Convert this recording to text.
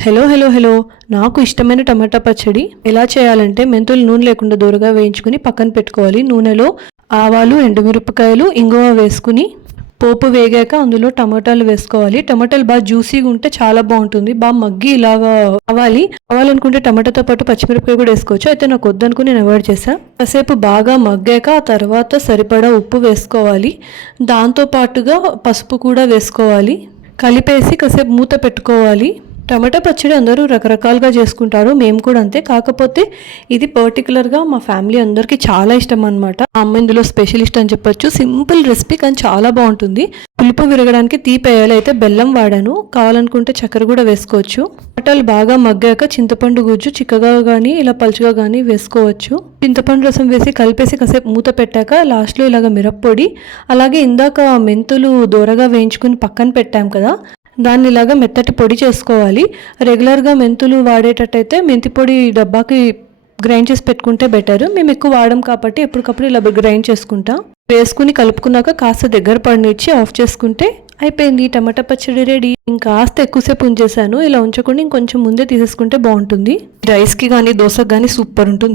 Hello hello hello నాకు ఇష్టమైన టమాటా పచ్చడి ఎలా చేయాలంటే మెంతులు నూనె లేకుండా దూరగా వేయించుకుని పక్కన పెట్టుకోవాలి. నూనెలో ఆవాలు, ఎండుమిరపకాయలు, ఇంగువ వేసుకుని పోపు వేగాక అందులో టమాటాలు వేసుకోవాలి. టమాటాలు బాగా జ్యూసీగా ఉంటే చాలా బాగుంటుంది. బాగా మగ్గి ఇలాగా కావాలనుకుంటే టమాటాతో పాటు పచ్చిమిరపకాయ కూడా వేసుకోవచ్చు. అయితే నాకు వద్దనుకుని నేను అవాయిడ్ చేశాను. కాసేపు బాగా మగ్గాక ఆ తర్వాత సరిపడా ఉప్పు వేసుకోవాలి. దాంతో పాటుగా పసుపు కూడా వేసుకోవాలి. కలిపేసి కాసేపు మూత పెట్టుకోవాలి. టమాటా పచ్చడి అందరూ రకరకాలుగా చేసుకుంటారు. మేము కూడా అంతే. కాకపోతే ఇది పర్టికులర్గా మా ఫ్యామిలీ అందరికీ చాలా ఇష్టం అనమాట. మా అమ్మ ఇందులో స్పెషలిస్ట్ అని చెప్పొచ్చు. సింపుల్ రెసిపీ కానీ చాలా బాగుంటుంది. పులుపు విరగడానికి తీపేయాలి. అయితే బెల్లం వాడాను. కావాలనుకుంటే చక్కెర కూడా వేసుకోవచ్చు. టమాటాలు బాగా మగ్గాక చింతపండు గుజ్జు చిక్కగా కానీ ఇలా పలుచగా కానీ వేసుకోవచ్చు. చింతపండు రసం వేసి కలిపేసి కాసేపు మూత పెట్టాక లాస్ట్లో ఇలాగ మిరప్పొడి, అలాగే ఇందాక మెంతులు దూరగా వేయించుకుని పక్కన పెట్టాం కదా, దాన్ని ఇలాగా మెత్తటి పొడి చేసుకోవాలి. రెగ్యులర్గా మెంతులు వాడేటట్టయితే మెంతి పొడి డబ్బాకి గ్రైండ్ చేసి పెట్టుకుంటే బెటర్. మేము ఎక్కువ వాడడం కాబట్టి ఎప్పటికప్పుడు ఇలా గ్రైండ్ చేసుకుంటాం. వేసుకుని కలుపుకున్నాక కాస్త దగ్గర పడినిచ్చి ఆఫ్ చేసుకుంటే అయిపోయింది. టమాటా పచ్చడి రెడీ. ఇంకాస్త ఎక్కువసేపు ఉంచేసాను. ఇలా ఉంచకుండా ఇంకొంచెం ముందే తీసేసుకుంటే బాగుంటుంది. రైస్కి కానీ దోశకి కానీ సూపర్ ఉంటుంది.